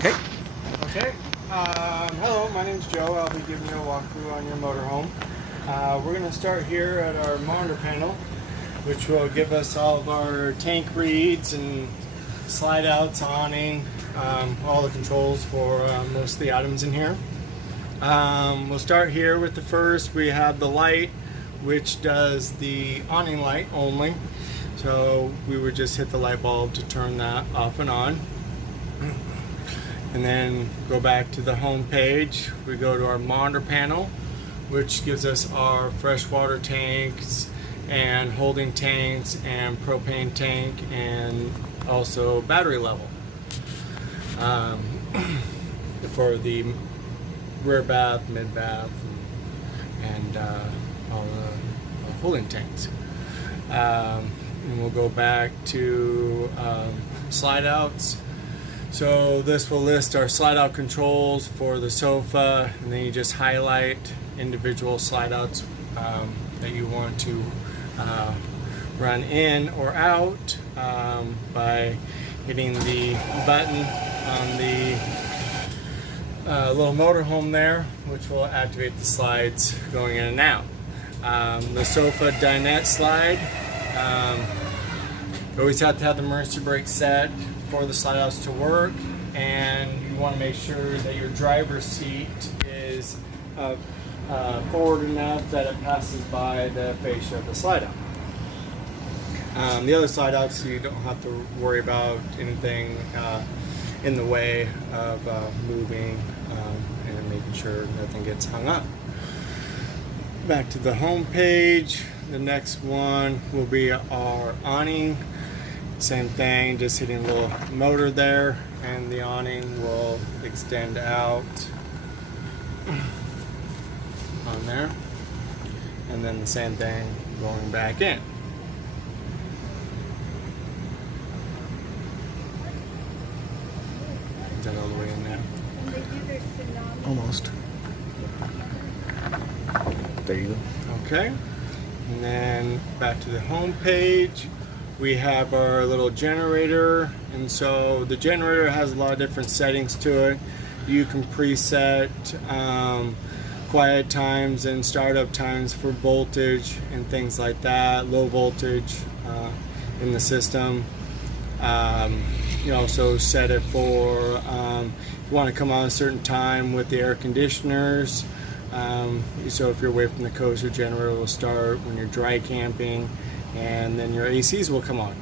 Okay. Okay. Hello, my name's Joe. I'll be giving you a walkthrough on your motorhome. We're going to start here at our monitor panel, which will give us all of our tank reads and slide outs, awning, all the controls for most of the items in here. We'll start here with the first. We have the light, which does the awning light only. So we would just hit the light bulb to turn that off and on. And then go back to the home page. We go to our monitor panel, which gives us our freshwater tanks and holding tanks and propane tank and also battery level for the rear bath, mid bath, and all the holding tanks. And we'll go back to slide outs. So this will list our slide out controls for the sofa, and then you just highlight individual slide outs that you want to run in or out by hitting the button on the little motorhome there, which will activate the slides going in and out. The sofa dinette slide, you always have to have the emergency brake set for the slide outs to work, and you want to make sure that your driver's seat is forward enough that it passes by the fascia of the slide out. The other slide outs, you don't have to worry about anything in the way of moving and making sure nothing gets hung up. Back to the home page. The next one will be our awning. Same thing, just hitting a little motor there, and the awning will extend out on there. And then the same thing going back in. Is that all the way in there? Almost. There you go. Okay. And then back to the home page. We have our little generator, and so the generator has a lot of different settings to it. You can preset quiet times and startup times for voltage and things like that, low voltage in the system. You also set it for if you want to come on a certain time with the air conditioners. So if you're away from the coast, your generator will start when you're dry camping, and then your ACs will come on.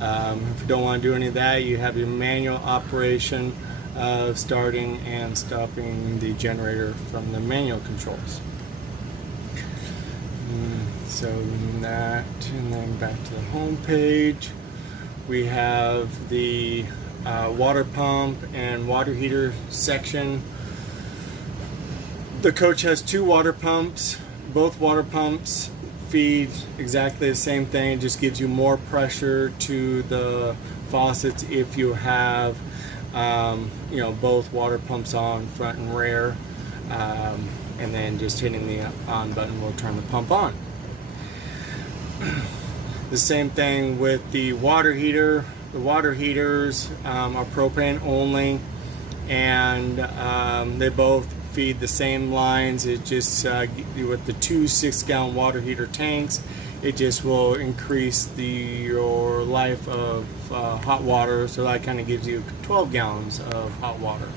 If you don't want to do any of that, you have your manual operation of starting and stopping the generator from the manual controls. So that, and then back to the home page, we have the water pump and water heater section. The coach has two water pumps. Both water pumps feed exactly the same thing. It just gives you more pressure to the faucets if you have both water pumps on, front and rear, and then just hitting the on button will turn the pump on. The same thing with the water heater. The water heaters are propane only, and they both feed the same lines. It just with the two 6-gallon water heater tanks, it just will increase your life of hot water, so that kind of gives you 12 gallons of hot water.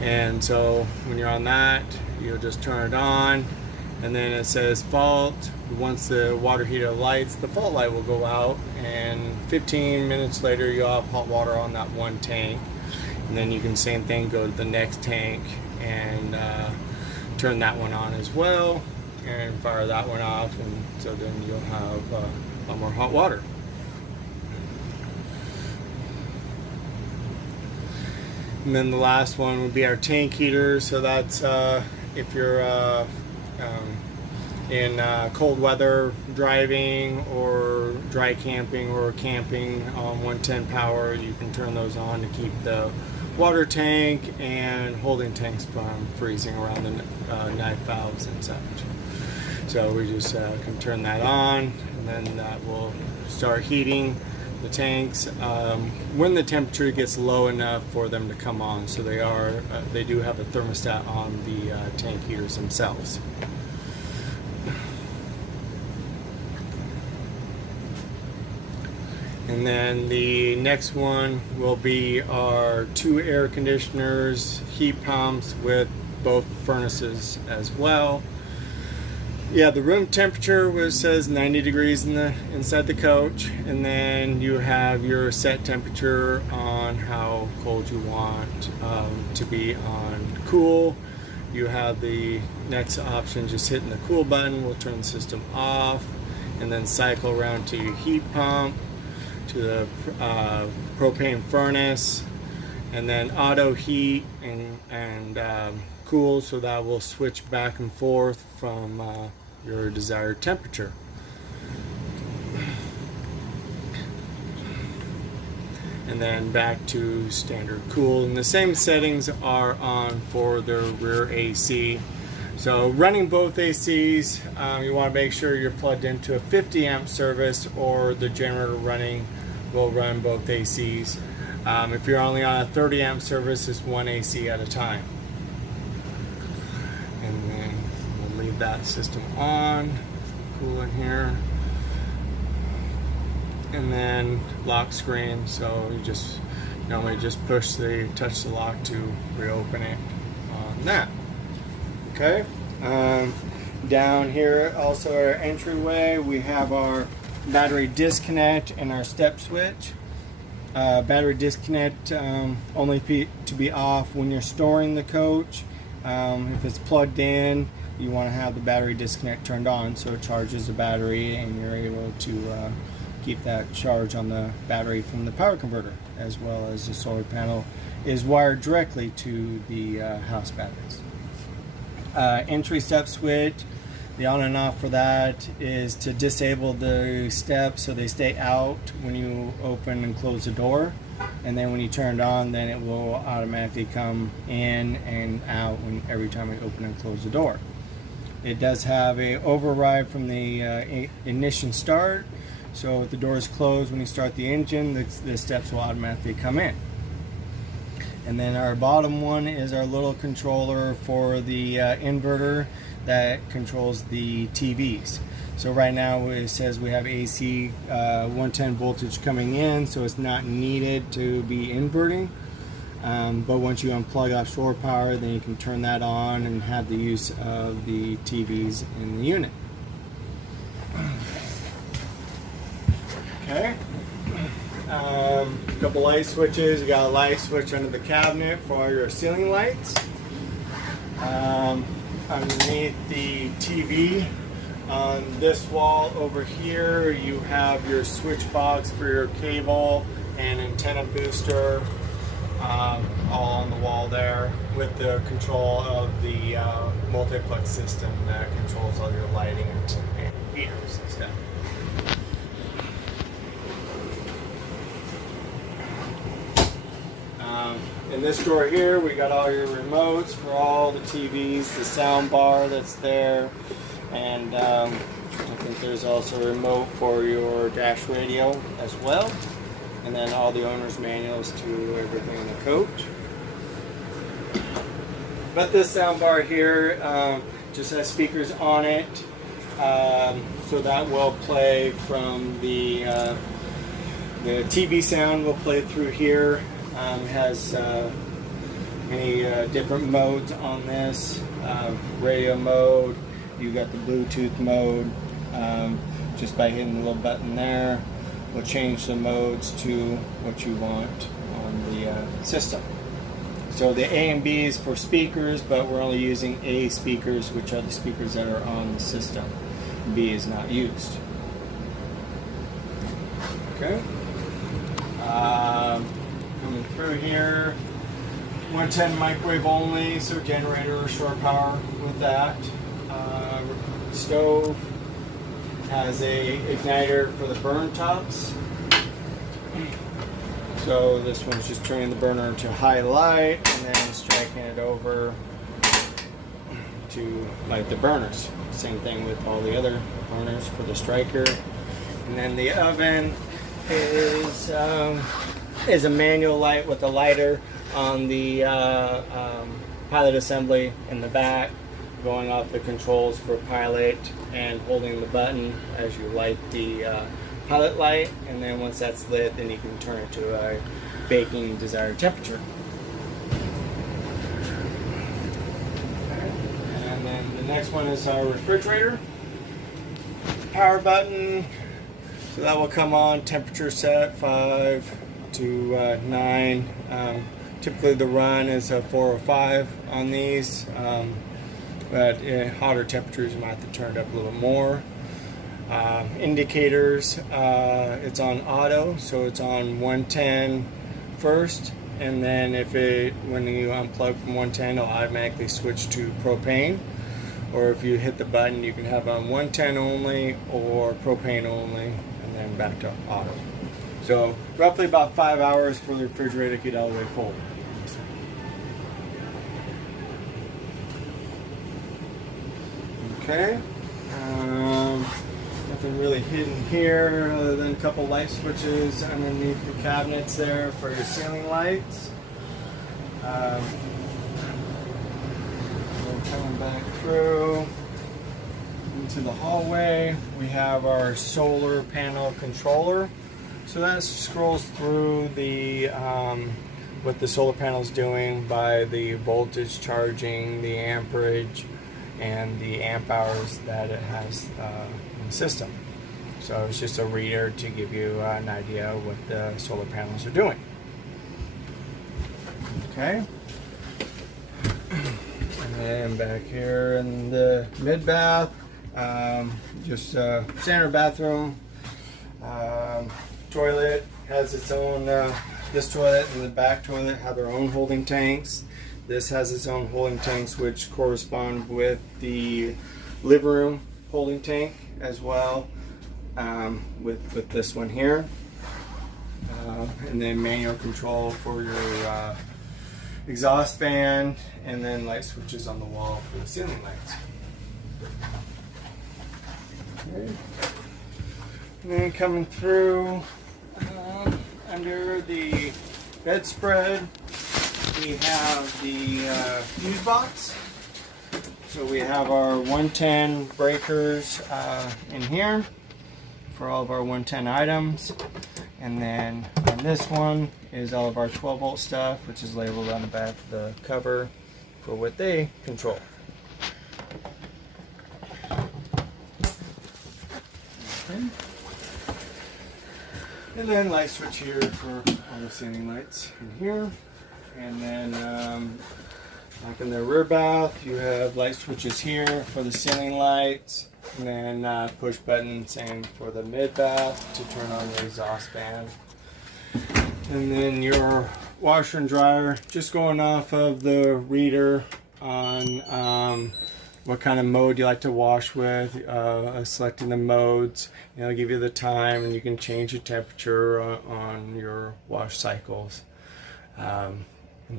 And so when you're on that, you'll just turn it on, and then it says fault. Once the water heater lights, the fault light will go out, and 15 minutes later you'll have hot water on that one tank. And then you can, same thing, go to the next tank and turn that one on as well, and fire that one off, and so then you'll have a lot more hot water. And then the last one would be our tank heater. So that's if you're in cold weather driving or dry camping or camping on 110 power, you can turn those on to keep the water tank and holding tanks from freezing around the knife valves and such. So we just can turn that on, and then that will start heating the tanks when the temperature gets low enough for them to come on. So they do have a thermostat on the tank heaters themselves. And then the next one will be our 2 air conditioners, heat pumps with both furnaces as well. Yeah, the room temperature says 90 degrees inside the coach, and then you have your set temperature on how cold you want to be on cool. You have the next option, just hitting the cool button will turn the system off, and then cycle around to your heat pump, to the propane furnace, and then auto heat and cool, so that will switch back and forth from your desired temperature. And then back to standard cool, and the same settings are on for the rear AC. So running both ACs, you want to make sure you're plugged into a 50 amp service, or the generator will run both ACs. If you're only on a 30 amp service, it's one AC at a time. And then we'll leave that system on, cool in here. And then lock screen, so you just normally just touch the lock to reopen it on that. Okay. Down here also our entryway, we have our battery disconnect and our step switch. Battery disconnect only to be off when you're storing the coach. If it's plugged in, you want to have the battery disconnect turned on so it charges the battery and you're able to keep that charge on the battery from the power converter, as well as the solar panel is wired directly to the house batteries. Entry step switch, the on and off for that is to disable the steps so they stay out when you open and close the door, and then when you turn it on, then it will automatically come in and out every time you open and close the door. It does have a override from the ignition start, so if the door is closed when you start the engine, the steps will automatically come in. And then our bottom one is our little controller for the inverter that controls the TVs. So right now it says we have AC 110 voltage coming in, so it's not needed to be inverting. But once you unplug off shore power, then you can turn that on and have the use of the TVs in the unit. Okay. A couple light switches. You got a light switch under the cabinet for all your ceiling lights. Underneath the TV on this wall over here, you have your switch box for your cable and antenna booster, all on the wall there, with the control of the multiplex system that controls all your lighting and heaters and stuff. In this drawer here, we got all your remotes for all the TVs, the sound bar that's there, and I think there's also a remote for your dash radio as well, and then all the owner's manuals to everything in the coach. But this sound bar here just has speakers on it, so that will play from the TV sound will play through here. Has many different modes on this. Radio mode, you got the Bluetooth mode. Just by hitting the little button there, will change the modes to what you want on the system. So the A and B is for speakers, but we're only using A speakers, which are the speakers that are on the system. B is not used. Okay. Coming through here, 110 microwave only, so generator or shore power with that. Stove has a igniter for the burn tops. So this one's just turning the burner to high light and then striking it over to light the burners. Same thing with all the other burners for the striker. And then the oven is a manual light with a lighter on the pilot assembly in the back, going off the controls for pilot and holding the button as you light the pilot light, and then once that's lit, then you can turn it to a baking desired temperature. And then the next one is our refrigerator. Power button, so that will come on, temperature set 5 to 9. Typically the run is a 4 or 5 on these, but in hotter temperatures you might have to turn it up a little more. Indicators, it's on auto, so it's on 110 first, and then when you unplug from 110, it'll automatically switch to propane. Or if you hit the button, you can have on 110 only or propane only, and then back to auto. So roughly about 5 hours for the refrigerator to get all the way full. Okay. Nothing really hidden here other than a couple light switches underneath the cabinets there for your ceiling lights. Coming back through into the hallway, we have our solar panel controller. So that scrolls through the what the solar panel is doing by the voltage charging, the amperage, and the amp hours that it has in the system. So it's just a reader to give you an idea of what the solar panels are doing. Okay. And back here in the mid bath, just standard bathroom. Toilet has its own, this toilet and the back toilet have their own holding tanks. This has its own holding tanks which correspond with the living room holding tank as well, with this one here. And then manual control for your exhaust fan, and then light switches on the wall for the ceiling lights. Okay. And then coming through under the bedspread, we have the fuse box. So we have our 110 breakers in here for all of our 110 items. And then on this one is all of our 12 volt stuff, which is labeled on the back of the cover for what they control. Okay. And then light switch here for all the ceiling lights in here. And then like in the rear bath, you have light switches here for the ceiling lights. And then push button, same for the mid bath to turn on the exhaust fan. And then your washer and dryer, just going off of the reader on what kind of mode you like to wash with, selecting the modes. It'll give you the time, and you can change the temperature on your wash cycles. And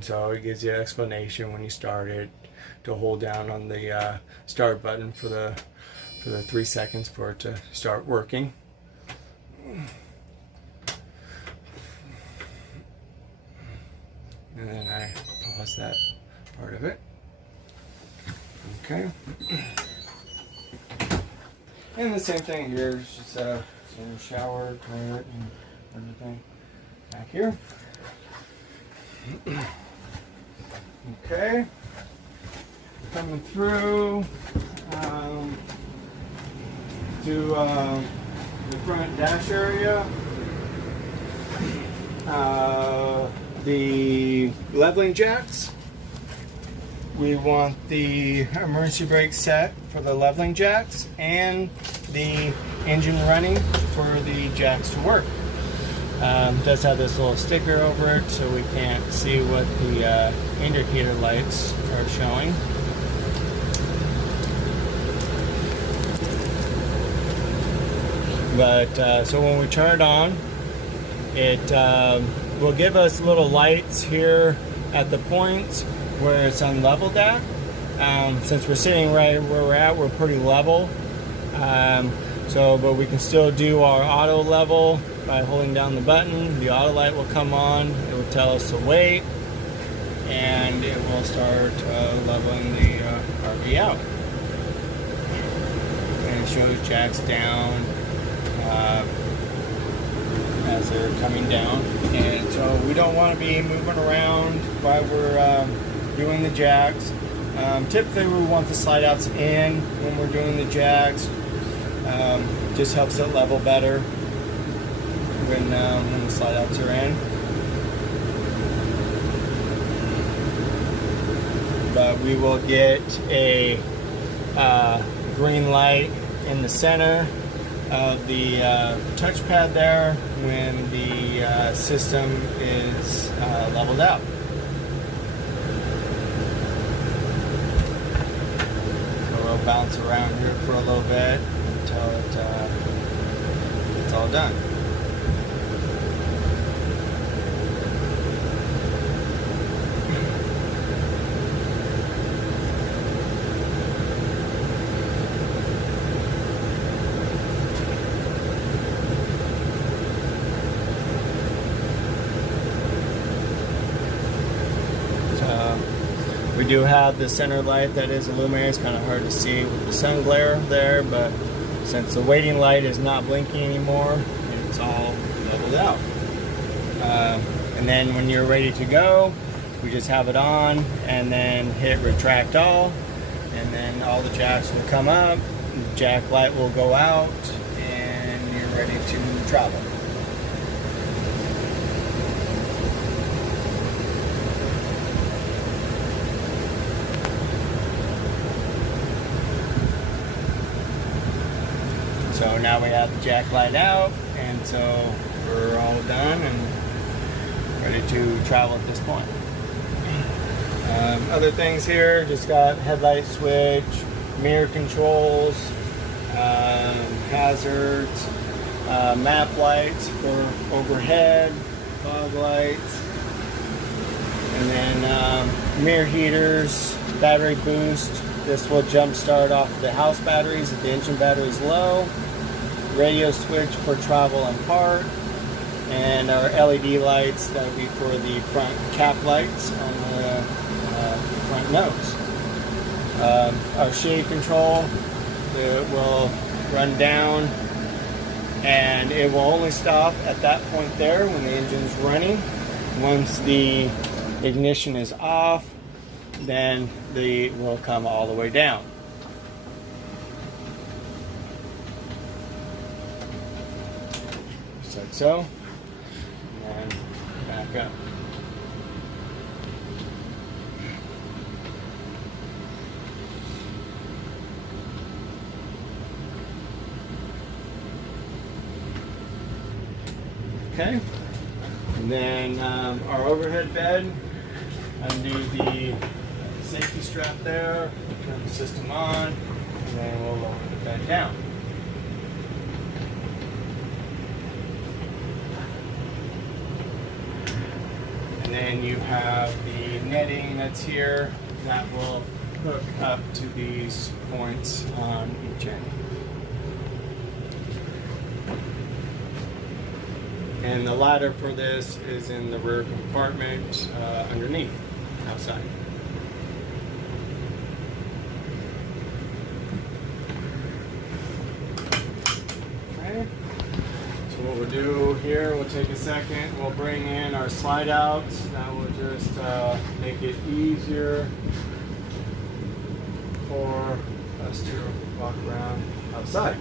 so it gives you an explanation when you start it to hold down on the start button for the 3 seconds for it to start working. And then I pause that part of it. Okay. And the same thing here, it's just a shower, toilet, and everything back here. Okay. Coming through to the front dash area. The leveling jacks. We want the emergency brake set for the leveling jacks and the engine running for the jacks to work. It does have this little sticker over it, so we can't see what the indicator lights are showing. But so when we turn it on, it will give us little lights here at the points where it's unleveled at. Since we're sitting right where we're at, we're pretty level. But we can still do our auto level by holding down the button. The auto light will come on. It will tell us to wait, and it will start leveling the RV out. And it shows jacks down as they're coming down. And so we don't want to be moving around while we're doing the jacks. Typically we want the slide outs in when we're doing the jacks. Just helps it level better when the slide outs are in. But we will get a green light in the center of the touchpad there when the system is leveled out. So we'll bounce around here for a little bit until it's all done. We do have the center light that is illuminated. It's kind of hard to see with the sun glare there, but since the waiting light is not blinking anymore, it's all leveled out. And then when you're ready to go, we just have it on and then hit retract all, and then all the jacks will come up, the jack light will go out, and you're ready to travel. So now we have the jack light out, and so we're all done and ready to travel at this point. Other things here, just got headlight switch, mirror controls, hazards, map lights for overhead, fog lights, and then mirror heaters, battery boost. This will jump start off the house batteries if the engine battery is low. Radio switch for travel and park, and our LED lights that will be for the front cap lights on the front nose. Our shade control, it will run down, and it will only stop at that point there when the engine's running. Once the ignition is off, then it will come all the way down. Just like so, and then back up. Okay, and then our overhead bed, undo the safety strap there, turn the system on, and then we'll lower the bed down. And then you have the netting that's here that will hook up to these points on each end. And the ladder for this is in the rear compartment underneath, outside. Okay. So what we'll do here, we'll take a second, we'll bring in our slide outs. That will just make it easier for us to walk around outside.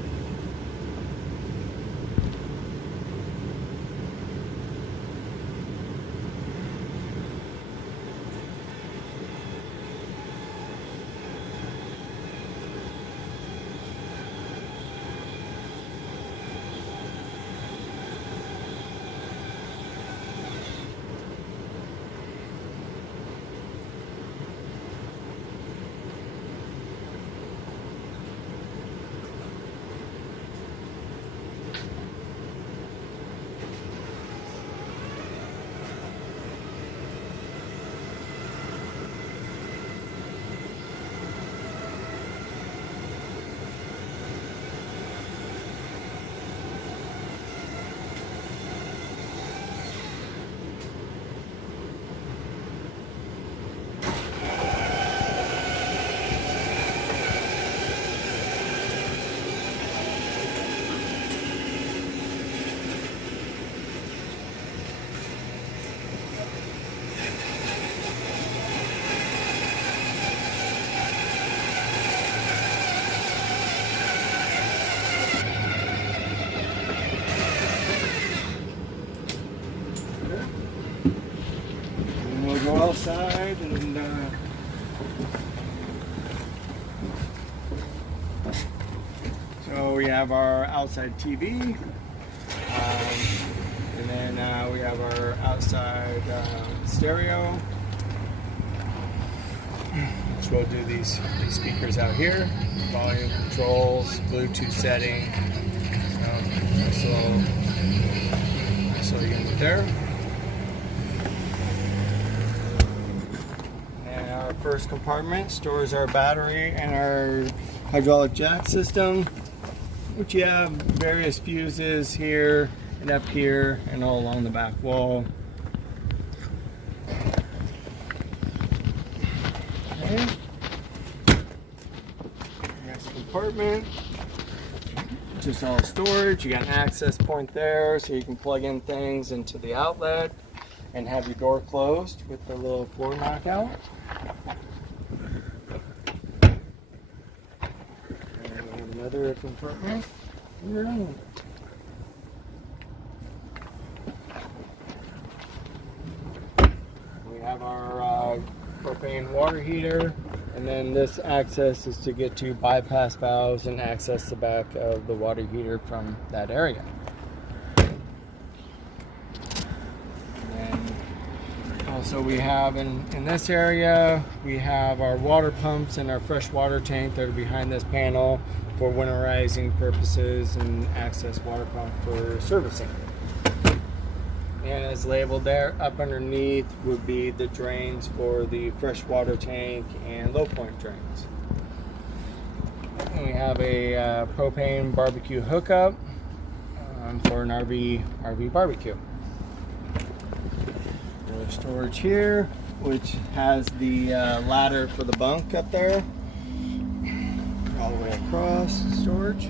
side, and so we have our outside TV, and then we have our outside stereo, which we'll do these speakers out here, volume controls, Bluetooth setting, nice little unit there. And our first compartment stores our battery and our hydraulic jack system, which you have various fuses here and up here and all along the back wall. Okay. Next compartment, just all storage. You got an access point there so you can plug in things into the outlet and have your door closed with the little floor knockout. And another compartment. We have our propane water heater, and then this access is to get to bypass valves and access the back of the water heater from that area. And also we have in this area, we have our water pumps and our fresh water tank that are behind this panel for winterizing purposes and access water pump for servicing. And as labeled there, up underneath would be the drains for the freshwater tank and low point drains. And we have a propane barbecue hookup for an RV barbecue. There's storage here, which has the ladder for the bunk up there, all the way across storage.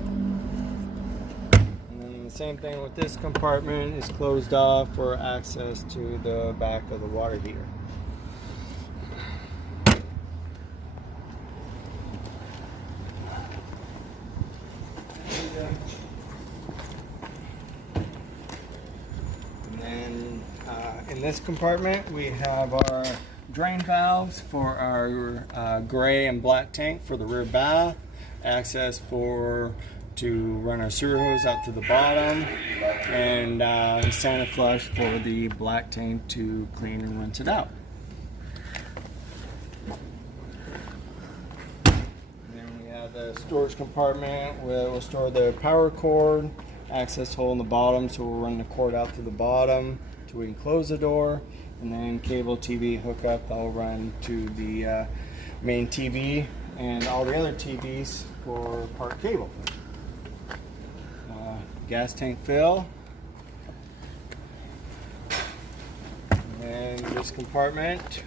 Same thing with this compartment, is closed off for access to the back of the water heater. And then in this compartment we have our drain valves for our gray and black tank for the rear bath, access to run our sewer hose out to the bottom, and Santa flush for the black tank to clean and rinse it out. And then we have the storage compartment where we'll store the power cord, access hole in the bottom, so we'll run the cord out to the bottom till we can close the door, and then cable TV hookup that will run to the main TV and all the other TVs for part cable. Gas tank fill, and this compartment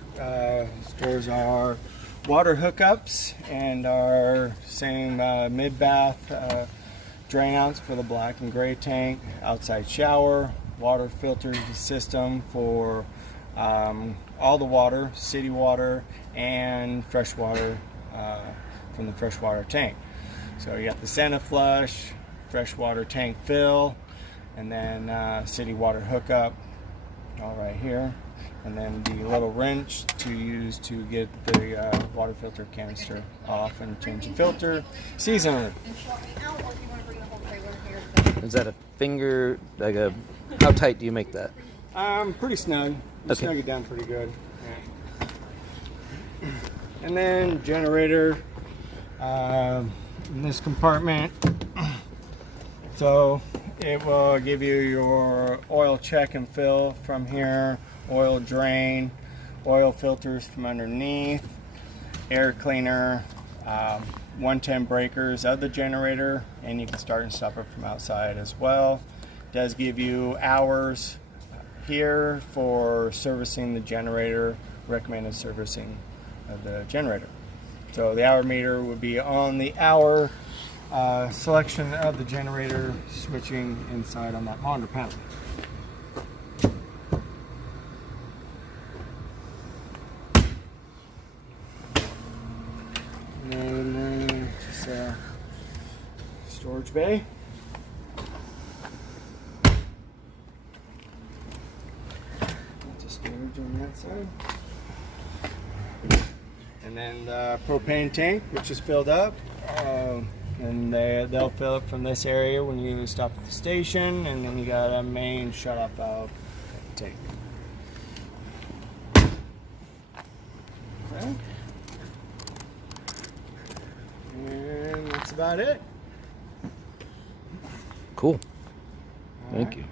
stores our water hookups and our same mid-bath drain outs for the black and gray tank, outside shower, water filter system for all the water, city water, and fresh water from the freshwater tank. So you got the Santa flush, freshwater tank fill, and then city water hookup, all right here, and then the little wrench to use to get the water filter canister off and change the filter, season it. Is that a finger, like a, how tight do you make that? Pretty snug. You snug it down pretty good. Yeah. And then generator in this compartment. So it will give you your oil check and fill from here, oil drain, oil filters from underneath, air cleaner, 110 breakers of the generator, and you can start and stop it from outside as well. It does give you hours here for servicing the generator, recommended servicing of the generator. So the hour meter would be on the hour selection of the generator, switching inside on that monitor panel. And then just storage bay. Just storage on that side. And then the propane tank, which is filled up. And they'll fill it from this area when you stop at the station, and then you got a main shut-off valve tank. Okay. And that's about it. Cool. All Thank right. you.